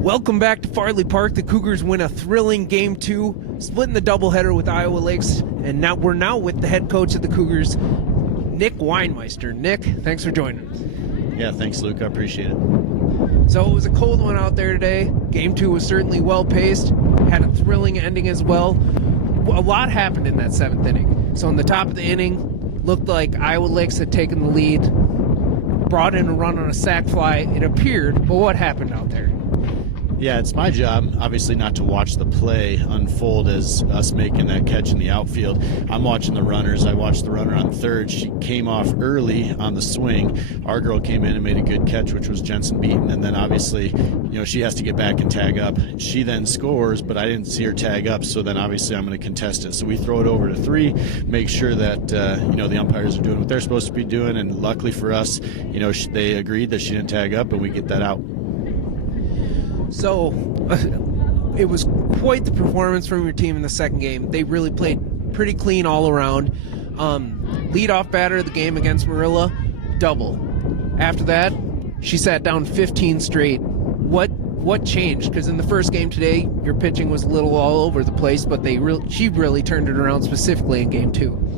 Welcome back to Farley Park. The Cougars win a thrilling Game 2, splitting the doubleheader with Iowa Lakes, and we're now with the head coach of the Cougars, Nick Weinmeister. Nick, thanks for joining us. Yeah, thanks, Luke. I appreciate it. So it was a cold one out there today. Game 2 was certainly well-paced, had a thrilling ending as well. A lot happened in that 7th inning. So in the top of the inning, looked like Iowa Lakes had taken the lead, brought in a run on a sac fly, it appeared, but what happened out there? Yeah, it's my job, obviously, not to watch the play unfold as us making that catch in the outfield. I'm watching the runners. I watched the runner on third. She came off early on the swing. Our girl came in and made a good catch, which was Jensen Beaton, and then obviously, she has to get back and tag up. She then scores, but I didn't see her tag up, so then obviously I'm going to contest it. So we throw it over to 3, make sure that, the umpires are doing what they're supposed to be doing, and luckily for us, they agreed that she didn't tag up, and we get that out. So, it was quite the performance from your team in the second game. They really played pretty clean all around. Leadoff batter of the game against Marilla, double. After that, she sat down 15 straight. What changed? Because in the first game today, your pitching was a little all over the place, but she really turned it around specifically in Game 2.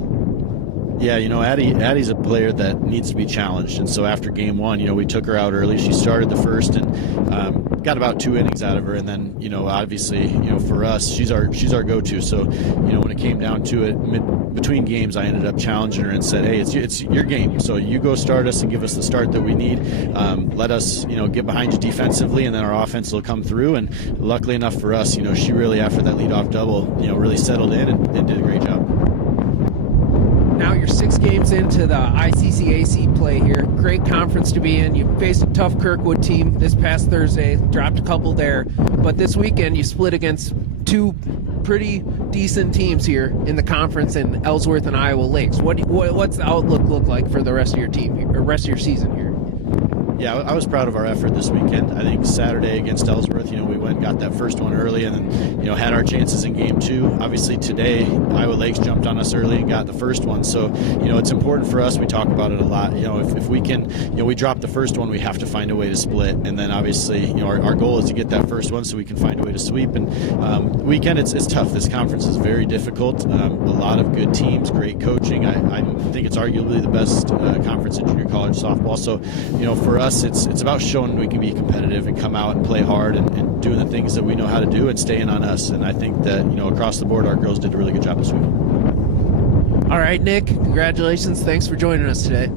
Yeah, Addie's a player that needs to be challenged, and so after Game 1, we took her out early. She started the first and got about 2 innings out of her, and then, obviously, for us, she's our go-to. So, when it came down to it, between games, I ended up challenging her and said, hey, it's your game, so you go start us and give us the start that we need. Let us, get behind you defensively, and then our offense will come through. And luckily enough for us, she really, after that leadoff double, really settled in and did a great job. Now you're 6 games into the NICC play here. Great conference to be in. You faced a tough Kirkwood team this past Thursday, dropped a couple there. But this weekend you split against 2 pretty decent teams here in the conference in Ellsworth and Iowa Lakes. What's the outlook look like for the rest of your team here, or rest of your season here? Yeah, I was proud of our effort this weekend. I think Saturday against Ellsworth, we went and got that first one early and then, had our chances in Game 2. Obviously today, Iowa Lakes jumped on us early and got the first one. So, it's important for us. We talk about it a lot. If we can, we drop the first one, we have to find a way to split. And then obviously, our goal is to get that first one so we can find a way to sweep. And weekend, it's tough. This conference is very difficult. A lot of good teams, great coaching. I think it's arguably the best conference in junior college softball. So, for us, it's about showing we can be competitive and come out and play hard and doing the things that we know how to do and staying on us. And I think that, across the board, our girls did a really good job this week. All right, Nick, congratulations. Thanks for joining us today.